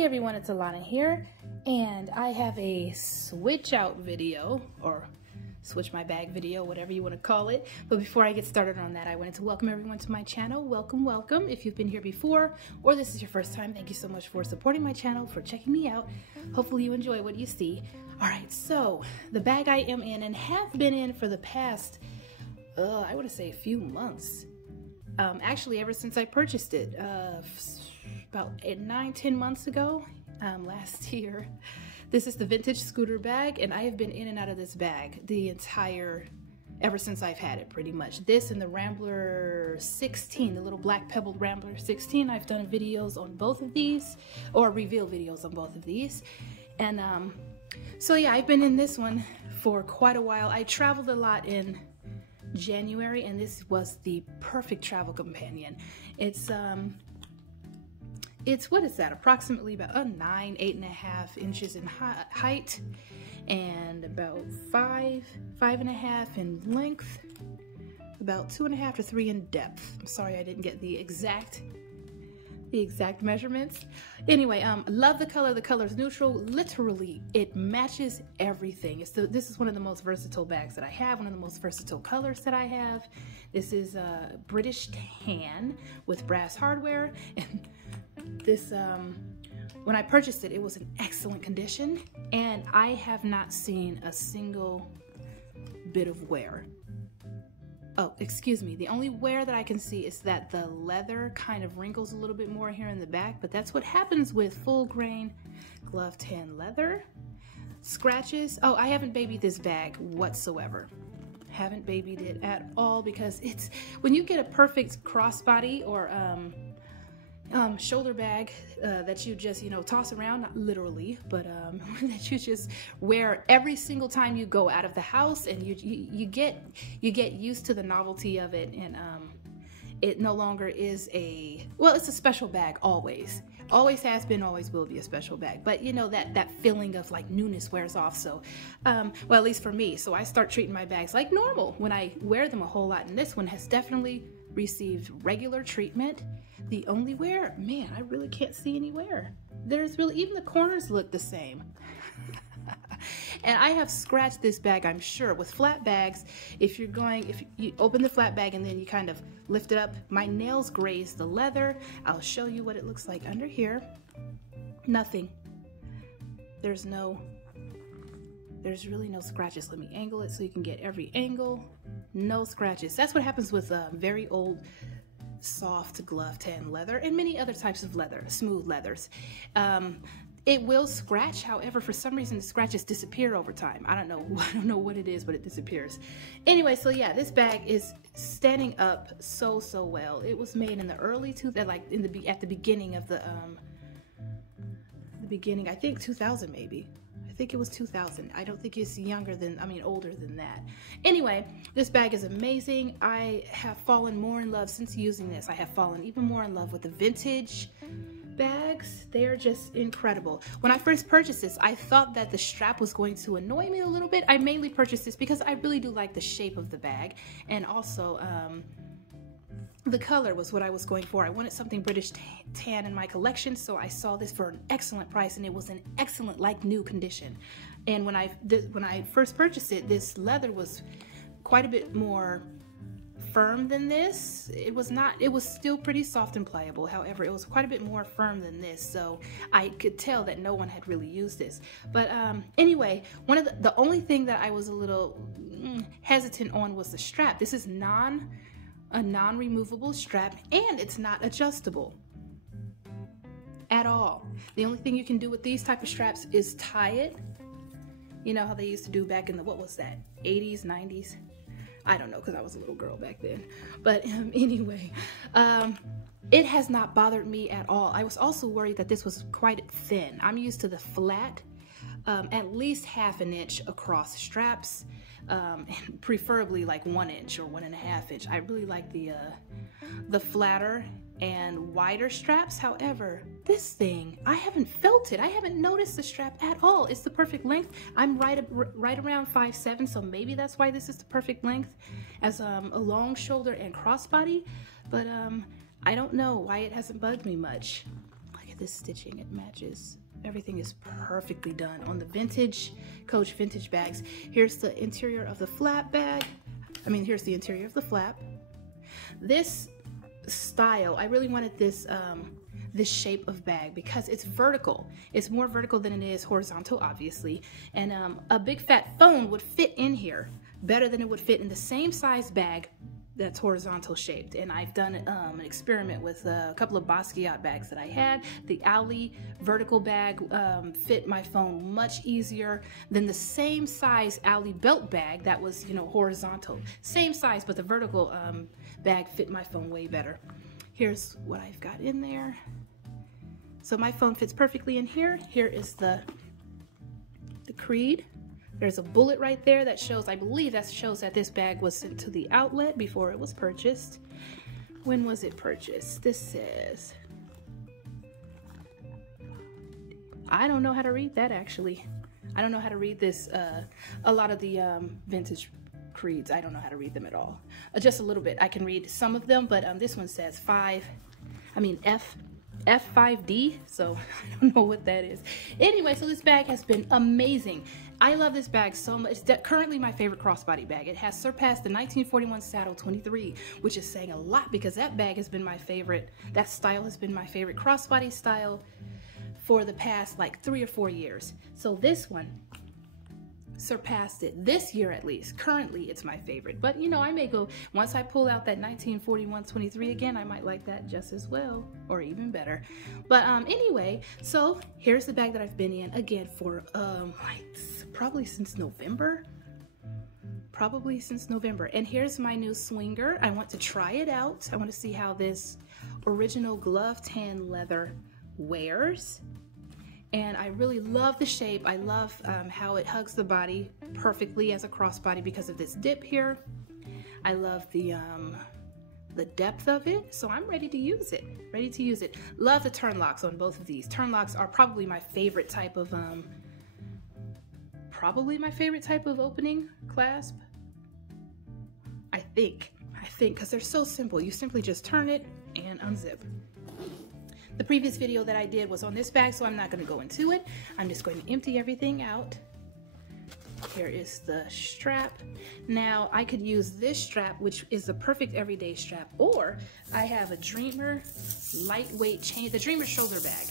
Hey everyone, it's Alana here, and I have a switch out video, or switch my bag video, whatever you want to call it. But before I get started on that, I wanted to welcome everyone to my channel. Welcome, welcome. If you've been here before, or this is your first time, thank you so much for supporting my channel, for checking me out. Hopefully you enjoy what you see. All right, so the bag I am in and have been in for the past, I want to say a few months. Actually, ever since I purchased it, about 9-10 months ago, last year. This is the vintage scooter bag, and I have been in and out of this bag ever since I've had it, pretty much. This and the Rambler 16, the little black pebbled Rambler 16. I've done videos on both of these, or reveal videos on both of these. And so yeah, I've been in this one for quite a while. I traveled a lot in January, and this was the perfect travel companion. It's what is that? Approximately about 8.5 inches in height, and about 5.5 in length, about 2.5 to 3 in depth. I'm sorry I didn't get the exact measurements. Anyway, love the color. The color is neutral. Literally, it matches everything. This is one of the most versatile bags that I have, one of the most versatile colors that I have. This is British tan with brass hardware, and this, when I purchased it, it was in excellent condition, and I have not seen a single bit of wear. Oh, excuse me. The only wear that I can see is that the leather kind of wrinkles a little bit more here in the back, but that's what happens with full grain glove tan leather. Scratches. Oh, I haven't babied this bag whatsoever. Haven't babied it at all, because when you get a perfect crossbody or shoulder bag that you just, toss around, not literally, but that you just wear every single time you go out of the house, and you get used to the novelty of it, and it no longer is it's a special bag. Always has been, always will be a special bag, but that feeling of like newness wears off. So well, at least for me, so I start treating my bags like normal when I wear them a whole lot, and this one has definitely received regular treatment. The only wear, man, I really can't see any wear. Even the corners look the same. And I have scratched this bag, I'm sure, with flat bags. If you open the flat bag and then you kind of lift it up, my nails graze the leather. I'll show you what it looks like under here. Nothing. There's really no scratches. Let me angle it so you can get every angle. No scratches. That's what happens with very old soft glove tan leather and many other types of leather, smooth leathers. It will scratch, however, for some reason the scratches disappear over time. I don't know what it is, but it disappears. Anyway, so yeah, this bag is standing up so well. It was made in the early at the beginning of the beginning, I think 2000 maybe. I think it was 2000. I don't think it's older than that. Anyway, this bag is amazing. I have fallen more in love since using this. I have fallen even more in love with the vintage bags. They are just incredible. When I first purchased this, I thought that the strap was going to annoy me a little bit. I mainly purchased this because I really do like the shape of the bag, and also the color was what I was going for. I wanted something British tan in my collection, so I saw this for an excellent price, and it was in excellent, like new condition. And when I first purchased it, this leather was quite a bit more firm than this. It was still pretty soft and pliable. However, it was quite a bit more firm than this, so I could tell that no one had really used this. But anyway, the only thing that I was a little hesitant on was the strap. This is a non-removable strap, and it's not adjustable at all. The only thing you can do with these type of straps is tie it. You know how they used to do back in the, 80s, 90s? I don't know, because I was a little girl back then. But anyway, it has not bothered me at all. I was also worried that this was quite thin. I'm used to the flat, at least 1/2 inch across straps, and preferably like 1 inch or 1.5 inch. I really like the flatter and wider straps. However, this thing, I haven't felt it. I haven't noticed the strap at all. It's the perfect length. I'm right around 5'7", so maybe that's why this is the perfect length as a long shoulder and crossbody. But I don't know why it hasn't bugged me much. Look at this stitching. It matches. Everything is perfectly done on the vintage Coach vintage bags. Here's the interior of the flap bag. Here's the interior of the flap. This style, I really wanted this this shape of bag because it's vertical. It's more vertical than it is horizontal, obviously. And a big fat phone would fit in here better than it would fit in the same size bag that's horizontal shaped. And I've done an experiment with a couple of Basquiat bags that I had. The Owly vertical bag fit my phone much easier than the same size Owly belt bag that was, you know, horizontal. Same size, but the vertical bag fit my phone way better. Here's what I've got in there. So my phone fits perfectly in here. Here is the Creed. There's a bullet right there that shows, I believe that shows that this bag was sent to the outlet before it was purchased. When was it purchased? This says, I don't know how to read that actually. I don't know how to read this. A lot of the vintage Creeds, I don't know how to read them at all. Just a little bit. I can read some of them, but this one says F5D, so I don't know what that is. Anyway, so this bag has been amazing. I love this bag so much. It's currently my favorite crossbody bag. It has surpassed the 1941 Saddle 23, which is saying a lot because that bag has been my favorite. That style has been my favorite crossbody style for the past like 3 or 4 years. So this one surpassed it this year at least. Currently it's my favorite, but you know, I may go, once I pull out that 1941 23 again, I might like that just as well or even better. But anyway, so here's the bag that I've been in again for probably since November, and here's my new swinger. I want to try it out. I want to see how this original glove tan leather wears. And I really love the shape. I love how it hugs the body perfectly as a crossbody because of this dip here. I love the depth of it, so I'm ready to use it. Love the turn locks on both of these. Turn locks are probably my favorite type of opening clasp. I think, because they're so simple. You simply just turn it and unzip. The previous video that I did was on this bag, so I'm not going to go into it. I'm just going to empty everything out. Here is the strap. Now, I could use this strap, which is the perfect everyday strap, or I have a Dreamer lightweight chain. The Dreamer shoulder bag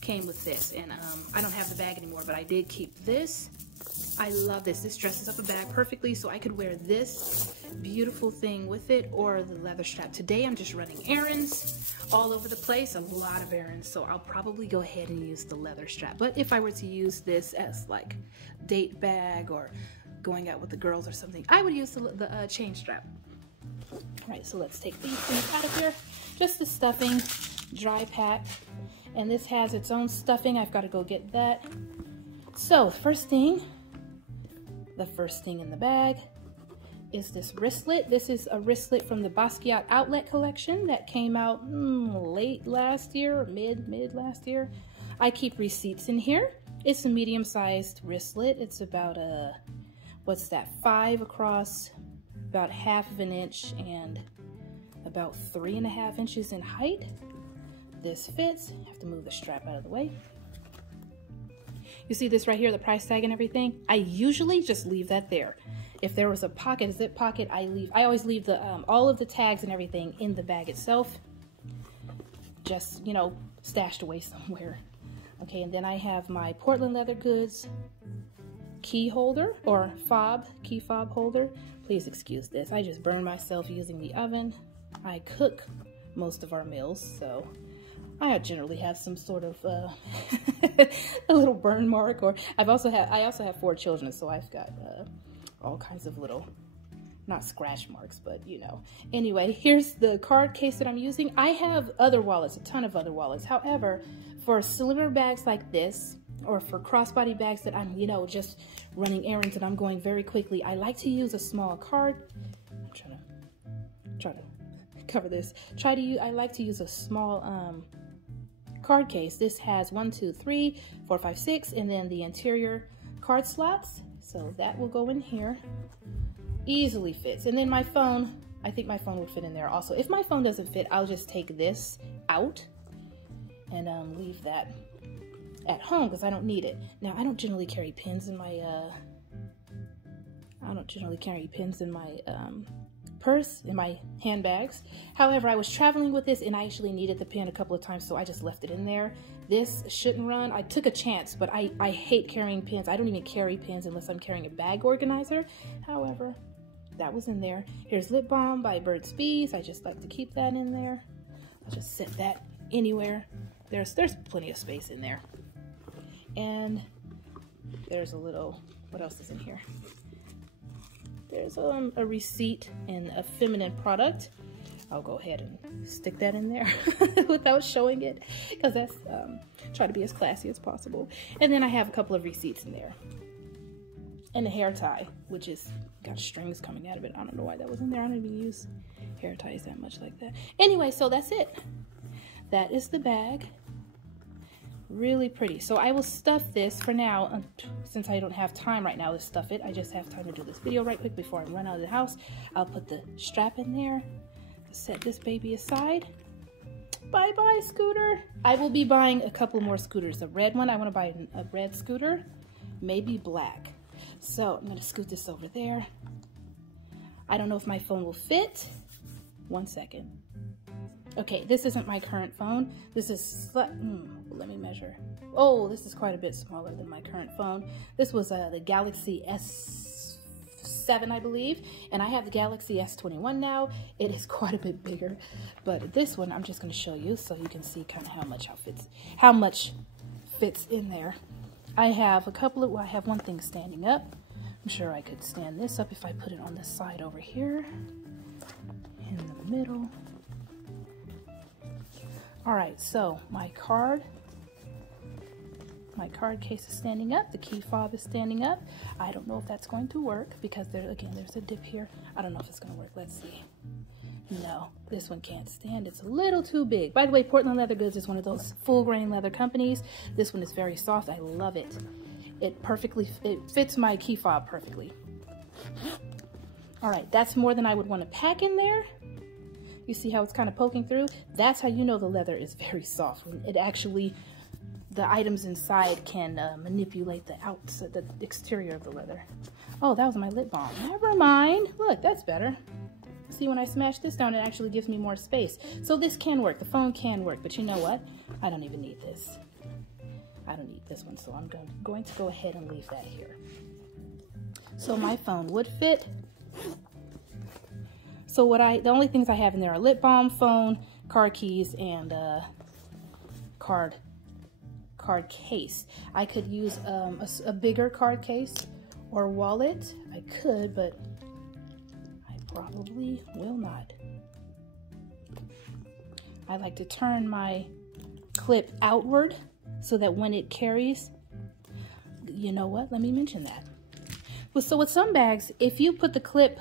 came with this, and I don't have the bag anymore, but I did keep this. I love this. This dresses up a bag perfectly, so I could wear this beautiful thing with it or the leather strap. Today I'm just running errands all over the place, a lot of errands, so I'll probably go ahead and use the leather strap. But if I were to use this as like date bag or going out with the girls or something, I would use the chain strap. All right, so let's take these things out of here. Just the stuffing, dry pack, and this has its own stuffing. I've got to go get that. So the first thing in the bag is this wristlet. This is a wristlet from the Basquiat Outlet collection that came out late last year or mid last year. I keep receipts in here. It's a medium-sized wristlet. It's about what's that, 5 across, about 1/2 inch and about 3.5 inches in height. This fits. I have to move the strap out of the way. You see this right here, the price tag and everything? I usually just leave that there. If there was a pocket, a zip pocket, I always leave the all of the tags and everything in the bag itself. Just, you know, stashed away somewhere. Okay, and then I have my Portland Leather Goods key holder or key fob holder. Please excuse this. I just burned myself using the oven. I cook most of our meals, so I generally have some sort of a little burn mark, or I also have 4 children, so I've got all kinds of little, not scratch marks, but you know. Anyway, here's the card case that I'm using. I have other wallets, a ton of other wallets. However, for slimmer bags like this, or for crossbody bags that I'm, you know, just running errands and I'm going very quickly, I like to use a small card. I'm trying to cover this. I like to use a small card case. This has 1, 2, 3, 4, 5, 6, and then the interior card slots. So that will go in here. Easily fits. And then my phone, I think my phone would fit in there also. If my phone doesn't fit, I'll just take this out and leave that at home because I don't need it. Now, I don't generally carry pins in my purse, in my handbags. However, I was traveling with this and I actually needed the pin a couple of times, so I just left it in there. This shouldn't run. I took a chance, but I hate carrying pins. I don't even carry pins unless I'm carrying a bag organizer. However, that was in there. Here's lip balm by Burt's Bees. I just like to keep that in there. I'll just set that anywhere. There's plenty of space in there. And there's a little, what else is in here? There's a receipt and a feminine product. I'll go ahead and stick that in there without showing it, because that's try to be as classy as possible. And then I have a couple of receipts in there. And a hair tie, which is got strings coming out of it. I don't know why that was in there. I don't even use hair ties that much like that. Anyway, so that's it. That is the bag. Really pretty. So I will stuff this for now, since I don't have time right now to stuff it. I just have time to do this video right quick before I run out of the house. I'll put the strap in there, set this baby aside. Bye-bye, scooter. I will be buying a couple more scooters. A red one, I want to buy a red scooter, maybe black. So I'm going to scoot this over there. I don't know if my phone will fit. 1 second. Okay, this isn't my current phone. This is, let me measure. Oh, this is quite a bit smaller than my current phone. This was the Galaxy S7, I believe, and I have the Galaxy S21 now. It is quite a bit bigger, but this one I'm just going to show you so you can see kind of how much fits in there. I have a couple of, well, I have one thing standing up. I'm sure I could stand this up if I put it on this side over here in the middle. All right, so my card case is standing up. The key fob is standing up. I don't know if that's going to work because there's a dip here. I don't know if it's going to work. Let's see. No, this one can't stand. It's a little too big. By the way, Portland Leather Goods is one of those full grain leather companies. This one is very soft. I love it. It fits my key fob perfectly. All right, that's more than I would want to pack in there. You see how it's kind of poking through? That's how you know the leather is very soft. When it actually, the items inside can manipulate the outside, the exterior of the leather. Oh, that was my lip balm. Never mind. Look, that's better. See, when I smash this down, it actually gives me more space. So this can work. The phone can work. But you know what? I don't even need this. I don't need this one. So I'm going to go ahead and leave that here. So my phone would fit. So the only things I have in there are lip balm, phone, car keys, and card case. I could use a bigger card case or wallet. I could, but I probably will not. I like to turn my clip outward so that when it carries, you know what? Let me mention that. Well, so with some bags, if you put the clip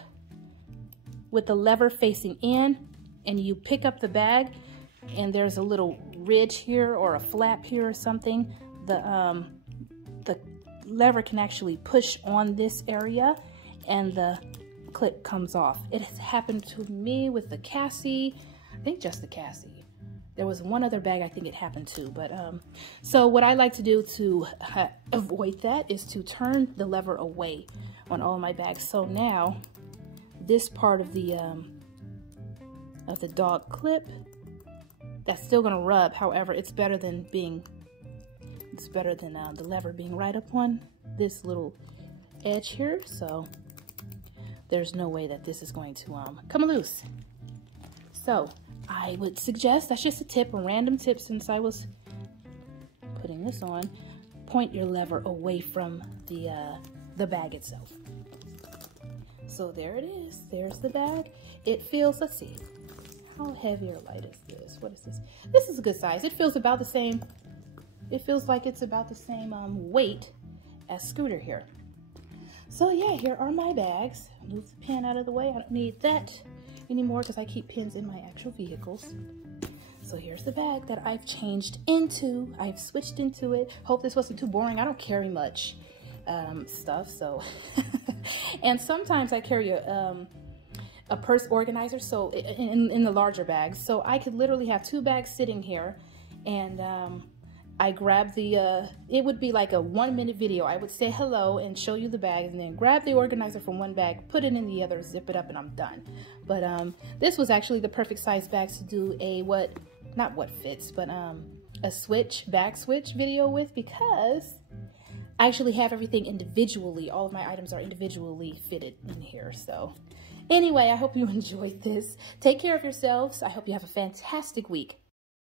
with the lever facing in and you pick up the bag and there's a little ridge here or a flap here or something, the lever can actually push on this area and the clip comes off. It has happened to me with the Cassie, I think just the Cassie. There was one other bag I think it happened to, but so what I like to do to avoid that is to turn the lever away on all my bags. So now this part of the dog clip, that's still gonna rub. However, it's better than the lever being right up on this little edge here. So there's no way that this is going to come loose. So I would suggest, that's just a tip, a random tip since I was putting this on, point your lever away from the bag itself. So there it is. There's the bag. It feels, let's see, how heavy or light is this? What is this? This is a good size. It feels about the same. It feels like it's about the same weight as Scooter here. So yeah, here are my bags. Move the pin out of the way. I don't need that anymore because I keep pins in my actual vehicles. So here's the bag that I've changed into. I've switched into it. Hope this wasn't too boring. I don't carry much stuff, so and sometimes I carry a purse organizer, so in the larger bags, so I could literally have 2 bags sitting here and I grabbed the, it would be like a 1-minute video. I would say hello and show you the bag, and then grab the organizer from one bag, put it in the other, zip it up, and I'm done. But this was actually the perfect size bag to do a not what fits, but a bag switch video with, because I actually have everything individually. All of my items are individually fitted in here. So anyway, I hope you enjoyed this. Take care of yourselves. I hope you have a fantastic week.